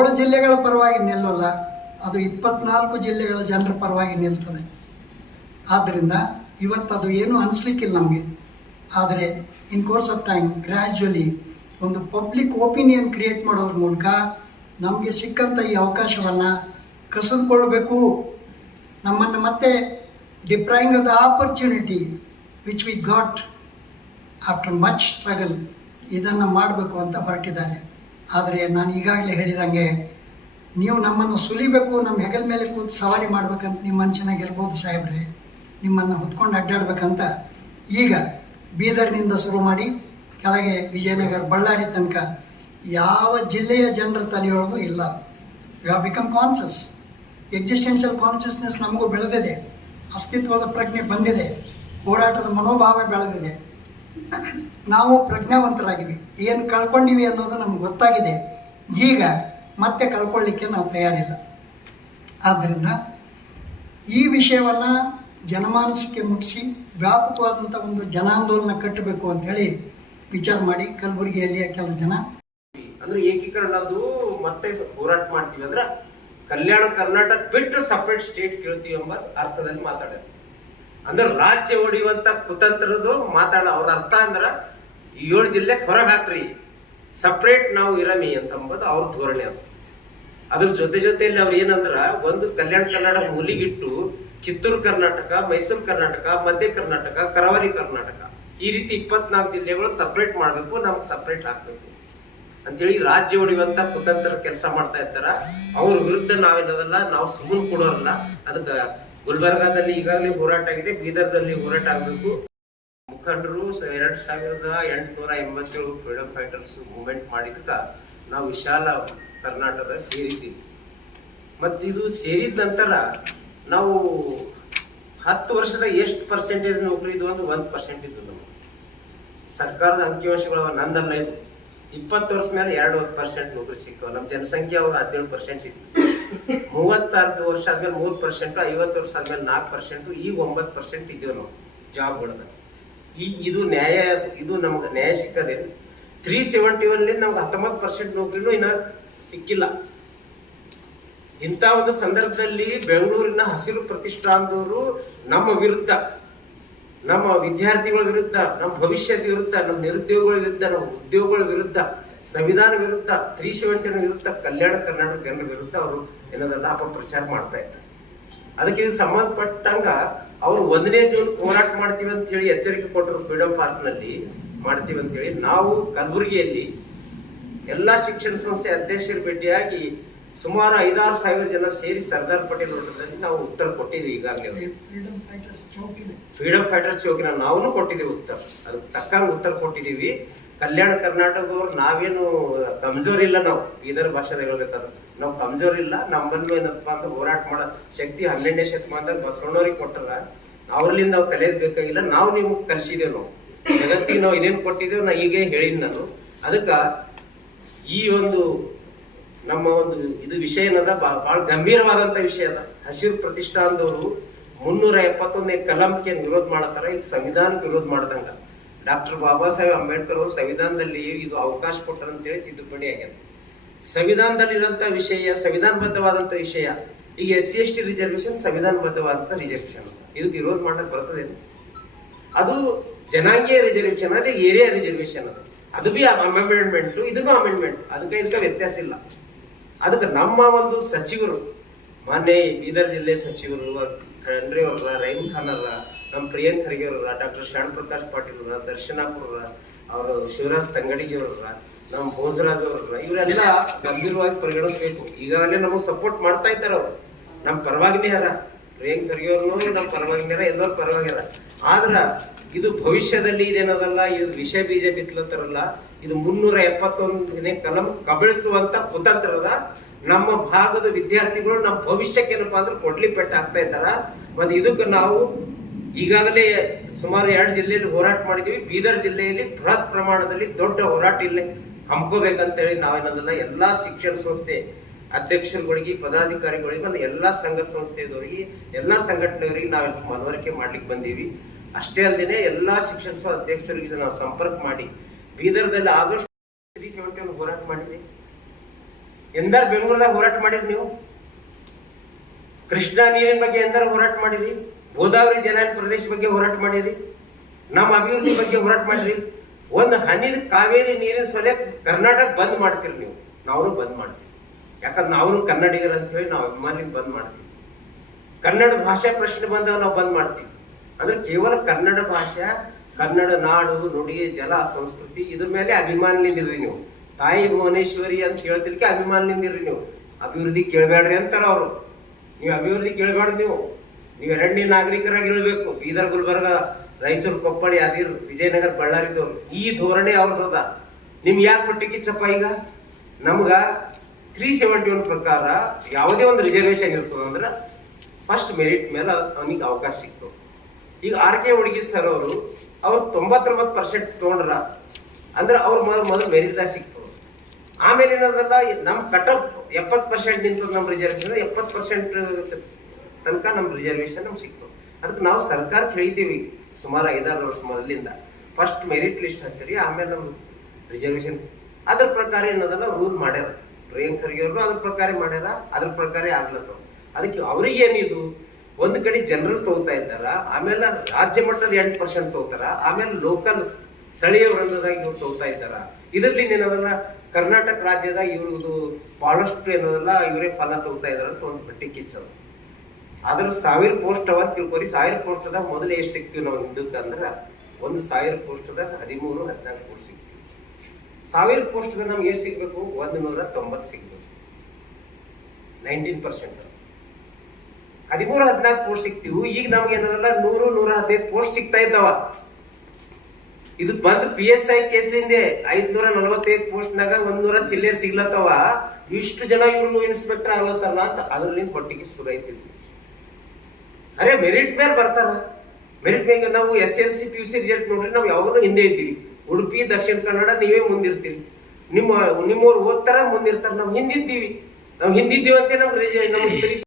ಏಳು ಜಿಲ್ಲೆಗಳ ಪರವಾಗಿ ನಿಲ್ಲಲ್ಲ, ಅದು ಇಪ್ಪತ್ನಾಲ್ಕು ಜಿಲ್ಲೆಗಳ ಜನರ ಪರವಾಗಿ ನಿಲ್ತದೆ. ಆದ್ದರಿಂದ ಇವತ್ತು ಅದು ಏನೂ ಅನಿಸ್ಲಿಕ್ಕಿಲ್ಲ ನಮಗೆ. ಆದರೆ in course of time gradually ಒಂದು ಪಬ್ಲಿಕ್ ಒಪಿನಿಯನ್ ಕ್ರಿಯೇಟ್ ಮಾಡೋದ್ರ ಮೂಲಕ ನಮಗೆ ಸಿಕ್ಕಂಥ ಈ ಅವಕಾಶವನ್ನು ಕಸಿದುಕೊಳ್ಬೇಕು. ನಮ್ಮನ್ನು ಮತ್ತೆ depriving the opportunity which we got after much struggle ಇದನ್ನು ಮಾಡಬೇಕು ಅಂತ ಹೊರಟಿದ್ದಾರೆ. ಆದರೆ ನಾನು ಈಗಾಗಲೇ ಹೇಳಿದಂಗೆ ನೀವು ನಮ್ಮನ್ನು ಸುಲಿಬೇಕು, ನಮ್ಮ ಹೆಗಲ ಮೇಲೆ ಕೂತು ಸವಾರಿ ಮಾಡ್ಬೇಕಂತ ನಿಮ್ಮ ಮನುಷ್ಯನಾಗ ಇರ್ಬೋದು ಸಾಹೇಬ್ರೆ. ನಿಮ್ಮನ್ನು ಹೊತ್ಕೊಂಡು ಅಡ್ಡಾಡ್ಬೇಕಂತ ಈಗ ಬೀದರ್ನಿಂದ ಶುರು ಮಾಡಿ ಕೆಳಗೆ ವಿಜಯನಗರ, ಬಳ್ಳಾರಿ ತನಕ ಯಾವ ಜಿಲ್ಲೆಯ ಜನರ ತಲೆಯೊಳಗೂ ಇಲ್ಲ. You have become conscious existential consciousness ನಮಗೂ ಬೆಳೆದಿದೆ. ಅಸ್ತಿತ್ವದ ಪ್ರಜ್ಞೆ ಬಂದಿದೆ. ಹೋರಾಟದ ಮನೋಭಾವ ಬೆಳೆದಿದೆ. ನಾವು ಪ್ರಜ್ಞಾವಂತರಾಗಿವಿ. ಏನು ಕಳ್ಕೊಂಡಿವಿ ಅನ್ನೋದು ನಮ್ಗೆ ಗೊತ್ತಾಗಿದೆ. ಈಗ ಮತ್ತೆ ಕಳ್ಕೊಳ್ಳಿಕ್ಕೆ ನಾವು ತಯಾರಿಲ್ಲ. ಆದ್ದರಿಂದ ಈ ವಿಷಯವನ್ನು ಜನಮಾನಸಕ್ಕೆ ಮುಟ್ಟಿಸಿ ವ್ಯಾಪಕವಾದಂಥ ಒಂದು ಜನಾಂದೋಲನ ಕಟ್ಟಬೇಕು ಅಂತೇಳಿ ವಿಚಾರ ಮಾಡಿ ಕಲಬುರಗಿಯಲ್ಲಿ ಕೆಲವು ಜನ. ಅಂದ್ರೆ ಏಕೀಕರಣ ಅದು ಮತ್ತೆ ಹೋರಾಟ ಮಾಡ್ತೀವಿ. ಅಂದ್ರೆ ಕಲ್ಯಾಣ ಕರ್ನಾಟಕ ಬಿಟ್ಟು ಸಪರೇಟ್ ಸ್ಟೇಟ್ ಕೇಳ್ತೀವಿ ಎಂಬ ಅರ್ಥದಲ್ಲಿ ಮಾತಾಡೋದು. ಅಂದ್ರೆ ರಾಜ್ಯ ಹೊಡೆಯುವಂತ ಕುತಂತ್ರದ್ದು ಮಾತಾಡ ಅವ್ರ ಅರ್ಥ ಅಂದ್ರ ಏಳು ಜಿಲ್ಲೆ ಹೊರಗೆ ಹಾಕ್ರಿ. ಸಪ್ರೇಟ್ ನಾವು ಇರಮಿ ಅಂತ ಅಂಬೋದು ಅವ್ರ ಧೋರಣೆ ಅದು. ಅದ್ರ ಜೊತೆ ಜೊತೆಯಲ್ಲಿ ಅವ್ರು ಏನಂದ್ರ ಒಂದು ಕಲ್ಯಾಣ ಕರ್ನಾಟಕ ಹುಲಿಗಿಟ್ಟು ಕಿತ್ತೂರು ಕರ್ನಾಟಕ, ಮೈಸೂರು ಕರ್ನಾಟಕ, ಮಧ್ಯ ಕರ್ನಾಟಕ, ಕರಾವಳಿ ಕರ್ನಾಟಕ ಈ ರೀತಿ ಇಪ್ಪತ್ನಾಲ್ಕು ಜಿಲ್ಲೆಗಳು ಸಪ್ರೇಟ್ ಮಾಡಬೇಕು, ನಮ್ಗೆ ಸಪ್ರೇಟ್ ಹಾಕ್ಬೇಕು. ಅಂತೇಳಿ ರಾಜ್ಯ ಹೊಡೆಯುವಂತ ಕುತಂತ್ರ ಕೆಲಸ ಮಾಡ್ತಾ ಇರ್ತಾರ. ಅವ್ರ ವಿರುದ್ಧ ನಾವೇನದಲ್ಲ ನಾವು ಸುಮ್ಮನೆ ಕೊಡೋರಲ್ಲ. ಅದಕ್ಕೆ ಗುಲ್ಬರ್ಗಾದಲ್ಲಿ ಈಗಾಗಲೇ ಹೋರಾಟ ಆಗಿದೆ. ಬೀದರ್ದಲ್ಲಿ ಹೋರಾಟ ಆಗಬೇಕು. ಮುಖಂಡರು ಎರಡ್ ಸಾವಿರದ ಎಂಟುನೂರ ಎಂಬತ್ತೇಳು ಫ್ರೀಡಮ್ ಫೈಟರ್ಸ್ ಮೂವ್ಮೆಂಟ್ ಮಾಡಿದಕ್ಕ ನಾವು ವಿಶಾಲ ಕರ್ನಾಟಕ ಸೇರಿದ್ದೀವಿ. ಮತ್ತು ಇದು ಸೇರಿದ ನಂತರ ನಾವು ಹತ್ತು ವರ್ಷದ ಎಷ್ಟು ಪರ್ಸೆಂಟೇಜ್ ನೌಕರಿ ಇದು ಅಂದ್ರೆ ಒಂದು ಪರ್ಸೆಂಟ್ ಇದ್ದು ನಮಗೆ ಸರ್ಕಾರದ ಅಂಕಿಅಂಶಗಳು ನಂದಲ್ಲ ಇದು. ಇಪ್ಪತ್ತು ವರ್ಷ ಮೇಲೆ ಎರಡು ಪರ್ಸೆಂಟ್ ನೌಕರಿ ಸಿಕ್ಕವು. ನಮ್ಮ ಜನಸಂಖ್ಯೆ ಅವಾಗ ಹದಿನೇಳು ಪರ್ಸೆಂಟ್ ಇತ್ತು. ಮೂವತ್ತಾರು ವರ್ಷ ಆದ್ಮೇಲೆ ಮೂರು ಪರ್ಸೆಂಟ್ ಐವತ್ತು ವರ್ಷ ಆದ್ಮೇಲೆ ನಾಲ್ಕು ಪರ್ಸೆಂಟ್ ಈಗ ಒಂಬತ್ತು ಪರ್ಸೆಂಟ್ ಇದ್ದೇವೆ ನಾವು ಜಾಬ್ಗಳದ ಈ, ಇದು ನ್ಯಾಯ, ಇದು ನಮ್ಗೆ ನ್ಯಾಯ ಸಿಕ್ಕದೆ ತ್ರೀ ಸೆವೆಂಟಿ ಒನ್ಲಿಂದ ನಮ್ಗೆ ಹತ್ತೊಂಬತ್ತು ಪರ್ಸೆಂಟ್ ನೌಕರಿನೂ ಇನ್ನ ಸಿಕ್ಕಿಲ್ಲ. ಇಂಥ ಒಂದು ಸಂದರ್ಭದಲ್ಲಿ ಬೆಂಗಳೂರಿನ ಹಸಿರು ಪ್ರತಿಷ್ಠಾನದವರು ನಮ್ಮ ವಿರುದ್ಧ, ನಮ್ಮ ವಿದ್ಯಾರ್ಥಿಗಳ ವಿರುದ್ಧ, ನಮ್ಮ ಭವಿಷ್ಯದ ವಿರುದ್ಧ, ನಮ್ಮ ನಿರುದ್ಯೋಗಗಳ ವಿರುದ್ಧ, ನಮ್ಮ ಉದ್ಯೋಗಗಳ ವಿರುದ್ಧ ಸಂವಿಧಾನ ವಿರುದ್ಧ ತ್ರೀ ಸೆವೆಂಟಿನ ವಿರುದ್ಧ ಕಲ್ಯಾಣ ಕರ್ನಾಟಕ ಜನರ ವಿರುದ್ಧ ಅವರು ಏನದಲ್ಲ ಅಪಪ್ರಚಾರ ಮಾಡ್ತಾ ಇದ್ದಾರೆ ಅದಕ್ಕೆ ಇದು ಸಂಬಂಧಪಟ್ಟಂಗ ಅವರು ಒಂದನೇ ಜೂನ್ ಹೋರಾಟ ಮಾಡ್ತೀವಿ ಅಂತ ಹೇಳಿ ಎಚ್ಚರಿಕೆ ಕೊಟ್ಟರು ಫ್ರೀಡಂ ಪಾರ್ಕ್ನಲ್ಲಿ ಮಾಡ್ತೀವಿ ಅಂತ ಹೇಳಿ ನಾವು ಕಲಬುರಗಿಯಲ್ಲಿ ಎಲ್ಲಾ ಶಿಕ್ಷಣ ಸಂಸ್ಥೆ ಅಧ್ಯಕ್ಷರ ಭೇಟಿಯಾಗಿ ಸುಮಾರು ಐದಾರು ಸಾವಿರ ಜನ ಸೇರಿ ಸರ್ದಾರ್ ಪಟೇಲ್ ವೃತ್ತದಲ್ಲಿ ನಾವು ಉತ್ತರ ಕೊಟ್ಟಿದ್ದೀವಿ ಈಗಾಗಲೇ freedom fighters chowk freedom freedom fighters ಚೌಕಿನ ನಾವು ಕೊಟ್ಟಿದ್ದೀವಿ ಉತ್ತರ. ಅದಕ್ಕೆ ತಕ್ಕಂಗೆ ಉತ್ತರ ಕೊಟ್ಟಿದ್ದೀವಿ. ಕಲ್ಯಾಣ ಕರ್ನಾಟಕದವ್ರು ನಾವೇನು ಕಮ್ಜೋರ್ ಇಲ್ಲ ನಾವು, ಬೀದರ್ ಭಾಷೆದಾಗ ಹೇಳ್ಬೇಕಾದ್ರೆ. ನಾವು ಕಮ್ಜೋರ್ ಇಲ್ಲ, ನಮ್ಮನ್ನು ಏನಪ್ಪ ಅಂದ್ರೆ ಹೋರಾಟ ಮಾಡೋ ಶಕ್ತಿ ಹನ್ನೆರಡನೇ ಶತಮಾನದಾಗ ಬಸವಣ್ಣವ್ರಿಗೆ ಕೊಟ್ಟಲ್ಲ ಅವ್ರಲ್ಲಿಂದ ನಾವು ಕಲಿಯೋದ್ ಬೇಕಾಗಿಲ್ಲ, ನಾವು ನಿಮ್ಗೆ ಕಲಿಸಿದೇವ್ ನಾವು. ಜಗತ್ತಿಗೆ ನಾವು ಏನೇನು ಕೊಟ್ಟಿದ್ದೇವೆ ನಾ ಈಗೇ ಹೇಳಿದ್ ನಾನು. ಅದಕ್ಕ ಈ ಒಂದು ನಮ್ಮ ಒಂದು ಇದು ವಿಷಯ ಏನದ ಬಹಳ ಗಂಭೀರವಾದಂತ ವಿಷಯ ಅದ. ಹಸಿರು ಪ್ರತಿಷ್ಠಾನದವರು ಮುನ್ನೂರ ಎಪ್ಪತ್ತೊಂದನೇ ಕಲಂಕ್ಕೆ ವಿರೋಧ ಮಾಡತ್ತಾರ, ಇದು ಸಂವಿಧಾನಕ್ಕೆ ವಿರೋಧ ಮಾಡ್ದಂಗ. ಡಾಕ್ಟರ್ ಬಾಬಾ ಸಾಹೇಬ್ ಅಂಬೇಡ್ಕರ್ ಅವರು ಸಂವಿಧಾನದಲ್ಲಿ ಇದು ಅವಕಾಶ ಕೊಟ್ಟರಂತೇಳಿ ತಿದ್ದುಪಡಿ ಆಗ್ಯದ. ಸಂವಿಧಾನದಲ್ಲಿ ಇರುವಂತಹ ವಿಷಯ, ಸಂವಿಧಾನಬದ್ಧವಾದಂತ ವಿಷಯ, ಈಗ S C S T reservation ಸಂವಿಧಾನಬದ್ಧವಾದಂತ reservation ಇದಕ್ಕೆ ವಿರೋಧ ಮಾಡಕ್ ಬರ್ತದೇನು? ಅದು ಜನಾಂಗೀಯ ರಿಸರ್ವೇಶನ್ ಅದೇ ಏರಿಯಾ ರಿಸರ್ವೇಶನ್ ಅದು. ಅದು ಬಿ ಅಮೆಂಡ್ಮೆಂಟ್ ಇದನ್ನು ಅಮೆಂಡ್ಮೆಂಟ್ ಅದಕ್ಕೆ ಇದಕ್ಕೆ ವ್ಯತ್ಯಾಸ ಇಲ್ಲ. ಅದಕ್ಕೆ ನಮ್ಮ ಒಂದು ಸಚಿವರು, ಮಾನ್ಯ ಬೀದರ್ ಜಿಲ್ಲೆ ಸಚಿವರು ಖಂಡ್ರೆ ಅವ್ರ ರೈನ್ ಖಾನ್ ಅವ್ರ ನಮ್ಮ ಪ್ರಿಯಾಂಕ್ ಖರ್ಗೆ ಅವ್ರ ಡಾಕ್ಟರ್ ಶ್ಯಾಮ್ ಪ್ರಕಾಶ್ ಪಾಟೀಲ್ ಅವರ ದರ್ಶನಾಪುರ ಅವರ ಶಿವರಾಜ್ ತಂಗಡಿಗೆ ಅವ್ರ ನಮ್ಮ ಭೋಜರಾಜ್ ಅವ್ರ ಇವರೆಲ್ಲ ಗಂಭೀರವಾಗಿ ಪರಿಗಣಿಸ್ಬೇಕು. ಈಗಾಗಲೇ ನಮಗೆ ಸಪೋರ್ಟ್ ಮಾಡ್ತಾ ಇದ್ದಾರೆ ಅವರು. ನಮ್ಮ ಪರವಾಗಿನೇ ಅಲ್ಲ. ಪ್ರಿಯಾಂಕ್ ನಮ್ಮ ಪರವಾಗಿನಾರ ಎಲ್ಲರೂ ಪರವಾಗಿಲ್ಲ. ಆದ್ರೆ ಇದು ಭವಿಷ್ಯದಲ್ಲಿ ಇದೇನದಲ್ಲ, ಇದು ವಿಷ ಬೀಜ ಬಿತ್ತಲತ್ತಾರಲ್ಲ, ಇದು ಮುನ್ನೂರ ಎಪ್ಪತ್ತೊಂದನೇ ಕಲಂ ಕಬಳಿಸುವಂತ ಕುತಂತ್ರದ ನಮ್ಮ ಭಾಗದ ವಿದ್ಯಾರ್ಥಿಗಳು ನಮ್ಮ ಭವಿಷ್ಯಕ್ಕೆ ಏನಪ್ಪಾ ಅಂದ್ರೆ ಕೊಡ್ಲಿ ಪೆಟ್ಟ ಆಗ್ತಾ ಇದ್ದಾರ? ಮತ್ತೆ ಇದಕ್ಕೆ ನಾವು ಈಗಾಗಲೇ ಸುಮಾರು ಎರಡು ಜಿಲ್ಲೆಯಲ್ಲಿ ಹೋರಾಟ ಮಾಡಿದೀವಿ ಬೀದರ್ ಜಿಲ್ಲೆಯಲ್ಲಿ ಬೃಹತ್ ಪ್ರಮಾಣದಲ್ಲಿ ದೊಡ್ಡ ಹೋರಾಟ ಇಲ್ಲೇ ಹಮ್ಕೋಬೇಕಂತೇಳಿ ನಾವೇನದಲ್ಲ ಎಲ್ಲಾ ಶಿಕ್ಷಣ ಸಂಸ್ಥೆ ಅಧ್ಯಕ್ಷರುಗಳಿಗೆ, ಪದಾಧಿಕಾರಿಗಳಿಗೆ, ಮತ್ತು ಎಲ್ಲಾ ಸಂಘ ಸಂಸ್ಥೆದವರಿಗೆ, ಎಲ್ಲಾ ಸಂಘಟನೆಯವರಿಗೆ ನಾವು ಮನವರಿಕೆ ಮಾಡ್ಲಿಕ್ಕೆ ಬಂದೀವಿ. ಅಷ್ಟೇ ಅಲ್ಲದೆ ಎಲ್ಲಾ ಶಿಕ್ಷಣ ಅಧ್ಯಕ್ಷರಿಗೆ ನಾವು ಸಂಪರ್ಕ ಮಾಡಿ, ಬೀದರ್ದಲ್ಲಿ ಆದಷ್ಟು ತ್ರೀ ಹೋರಾಟ ಮಾಡಿದ್ವಿ ಎಂದಾರು ಬೆಂಗಳೂರದಾಗ ಹೋರಾಟ ಮಾಡಿದ್ರಿ ನೀವು? ಕೃಷ್ಣ ನೀರಿನ ಬಗ್ಗೆ ಎಂದಾರು ಹೋರಾಟ ಮಾಡಿರಿ ಗೋದಾವರಿ ಜಲಾನ್ ಪ್ರದೇಶ ಬಗ್ಗೆ ಹೋರಾಟ ಮಾಡಿರಿ? ನಮ್ಮ ಅಭಿವೃದ್ಧಿ ಬಗ್ಗೆ ಹೋರಾಟ ಮಾಡಿರಿ? ಒಂದು ಹನಿದ ಕಾವೇರಿ ನೀರಿನ ಸೊಲೆ ಕರ್ನಾಟಕ ಬಂದ್ ಮಾಡ್ತೀರಿ ನೀವು. ನಾವು ಬಂದ್ ಮಾಡ್ತೀವಿ. ಯಾಕಂದ್ರೆ ನಾವು ಕನ್ನಡಿಗರು ಅಂತ ಹೇಳಿ ನಾವು ಅಭಿಮಾನಿ ಬಂದ್ ಮಾಡ್ತೀವಿ. ಕನ್ನಡ ಭಾಷಾ ಪ್ರಶ್ನೆ ಬಂದಾಗ ನಾವು ಬಂದ್ ಮಾಡ್ತೀವಿ. ಅಂದ್ರೆ ಕೇವಲ ಕನ್ನಡ ಭಾಷೆ, ಕನ್ನಡ ನಾಡು ನುಡಿ ಜಲ, ಸಂಸ್ಕೃತಿ ಇದ್ರ ಮೇಲೆ ಅಭಿಮಾನಲಿಂದಿರ್ರಿ ನೀವು. ತಾಯಿ ಭುವನೇಶ್ವರಿ ಅಂತ ಹೇಳ್ತಿರ್ಕೆ ಅಭಿಮಾನಲಿಂದಿರ್ರಿ ನೀವು. ಅಭಿವೃದ್ಧಿ ಕೇಳಬೇಡ್ರಿ ಅಂತಾರ ಅವರು. ನೀವು ಅಭಿವೃದ್ಧಿ ಕೇಳಬೇಡ್ರಿ ನೀವು. ನೀವು ಎರಡನೇ ನಾಗರಿಕರಾಗಿ ಇರಬೇಕು ಬೀದರ್ ಗುಲ್ಬರ್ಗ, ರಾಯಚೂರು, ಕೊಪ್ಪಳಿ ಯಾದಗಿರ್ ವಿಜಯನಗರ ಬಳ್ಳಾರಿದವ್ರು ಈ ಧೋರಣೆ ಅವ್ರದ್ದದ ನಿಮ್ಗೆ ಯಾಕೆ ಕೊಟ್ಟಿಕ್ಕಿಚ್ಚಪ್ಪ ಈಗ? ನಮ್ಗ ತ್ರೀ ಸೆವೆಂಟಿ ಒನ್ ಪ್ರಕಾರ ಯಾವುದೇ ಒಂದು ರಿಸರ್ವೇಶನ್ ಇರ್ತದೆ ಅಂದ್ರೆ ಫಸ್ಟ್ ಮೆರಿಟ್ ಮೇಲೆ ಅವನಿಗೆ ಅವಕಾಶ ಸಿಕ್ತು ಈಗ ಆರ್ ಕೆ ಹುಡುಗಿ ಸರ್ ಅವರು, ಅವ್ರು ತೊಂಬತ್ತೊಂಬತ್ತು ಪರ್ಸೆಂಟ್ ತೊಗೊಂಡ್ರ ಅಂದ್ರೆ ಅವ್ರ ಮೊದಲು ಮೊದಲು ಮೆರಿಟ್ದಾಗ ಸಿಕ್ತು ಆಮೇಲೆ ಏನದಲ್ಲ ನಮ್ಮ ಕಟ್ ಆಫ್ ಎಪ್ಪತ್ತು ಪರ್ಸೆಂಟ್ ನಿಂತದ ನಮ್ಮ ರಿಸರ್ವೇಶನ್ ಎಪ್ಪತ್ತು ಪರ್ಸೆಂಟ್ ತನಕ ನಮ್ಮ ರಿಸರ್ವೇಶನ್ ನಮ್ಗೆ ಸಿಕ್ತು. ಅದಕ್ಕೆ ನಾವು ಸರ್ಕಾರಕ್ಕೆ ಹೇಳಿದ್ದೀವಿ ಸುಮಾರು ಐದಾರು ವರ್ಷ ಮೊದಲಿಂದ. ಫಸ್ಟ್ ಮೆರಿಟ್ ಲಿಸ್ಟ್ ಹಚ್ಚರಿ, ಆಮೇಲೆ ನಮ್ಮ ರಿಸರ್ವೇಶನ್ ಅದ್ರ ಪ್ರಕಾರ ಏನದಲ್ಲ ರೂಲ್ ಮಾಡ್ಯಾರ. ಪ್ರಿಯಾಂಕ್ ಖರ್ಗೆ ಅವರು ಅದ್ರ ಪ್ರಕಾರ ಮಾಡ್ಯಾರ, ಅದ್ರ ಪ್ರಕಾರ ಆಗ್ಲತ್ತವ ಅದಕ್ಕೆ ಅವ್ರಿಗೆ ಏನಿದು? ಒಂದು ಕಡೆ ಜನರಲ್ ತಗೋತಾ ಇದ್ದಾರ, ಆಮೇಲೆ ರಾಜ್ಯ ಮಟ್ಟದ ಎಂಟು ಪರ್ಸೆಂಟ್ ತಗೋತಾರ, ಆಮೇಲೆ ಲೋಕಲ್ ಸ್ಥಳೀಯ ವೃಂದದಾಗ ಇವ್ರು ತಗೋತಾ ಇದ್ದಾರ. ಇದರಲ್ಲಿ ಏನದಲ್ಲ, ಕರ್ನಾಟಕ ರಾಜ್ಯದಾಗ ಇವ್ರದ್ದು ಬಹಳಷ್ಟು ಏನದಲ್ಲ, ಇವರೇ ಫಲ ತಗೋತಾ ಇದಾರ ಅಂತ ಒಂದು ಬಟ್ಟೆ ಕಿಚ್ಚದ ಅದ್ರ ಸಾವಿರ ಪೋಸ್ಟ್ ಅವ ತಿಳ್ಕೊರಿ. ಸಾವಿರ ಪೋಸ್ಟ್ ಅದ ಮೊದಲು ಎಷ್ಟು ಸಿಗ್ತೀವಿ ನಾವು ಹಿಂದಕ್ಕೆ ಅಂದ್ರೆ ಒಂದು ಸಾವಿರ ಪೋಸ್ಟ್ ಅದ ಹದಿಮೂರು, ಹದಿನಾಲ್ಕು ಪೋಸ್ಟ್ ಸಿಗ್ತೀವಿ ಸಾವಿರ ಪೋಸ್ಟ್ ನಮ್ಗೆ ಎಷ್ಟು ಸಿಗ್ಬೇಕು? ಒಂದು ನೂರ ತೊಂಬತ್ತು ಸಿಗ್ಬೇಕು ನೈನ್ಟೀನ್ ಪರ್ಸೆಂಟ್. ಹದಿಮೂರು, ಹದಿನಾಲ್ಕು ಪೋಸ್ಟ್ ಸಿಗ್ತೀವಿ ಈಗ ನಮ್ಗೆ ಏನದಲ್ಲ ನೂರು, ನೂರ ಹದಿನೈದು ಪೋಸ್ಟ್ ಸಿಗ್ತಾ ಇದ್ದಾವ. ಇದು ಬಂದ್ ಪಿ ಎಸ್ ಐ ಕೇಸ್ಲಿಂದೆ ಐದ್ನೂರ ನಲವತ್ತೈದು ಪೋಸ್ಟ್ನಾಗ ಒಂದೂರ ಜಿಲ್ಲೆ ಸಿಗ್ಲತ್ತವ. ಇಷ್ಟು ಜನ ಇವ್ರು ಇನ್ಸ್ಪೆಕ್ಟರ್ ಆಗ್ಲತ್ತಲ್ಲ ಅಂತ ಅದ್ರಲ್ಲಿಂದ ಹೊಟ್ಟಿಗೆ ಶುರು ಐತಿದ್ವಿ ಅರೆ ಮೆರಿಟ್ ಮೇಲೆ ಬರ್ತಾರ. ಮೆರಿಟ್ ಮೇಲೆ ನಾವು S L C P U C result ನೋಡ್ರಿ, ನಾವು ಯಾವಾಗಲೂ ಹಿಂದೆ ಇದ್ದೀವಿ. ಉಡುಪಿ, ದಕ್ಷಿಣ ಕನ್ನಡ ನೀವೇ ಮುಂದಿರ್ತೀರಿ. ನಿಮ್ಮ, ನಿಮ್ಮವ್ರು ಓದ್ತಾರ, ಮುಂದಿರ್ತಾರ. ನಾವು ಹಿಂದಿದ್ದೀವಿ. ನಾವು ಹಿಂದಿದ್ದೀವಿ ಅಂತ ನಮ್ಗೆ ನಮ್ಗೆ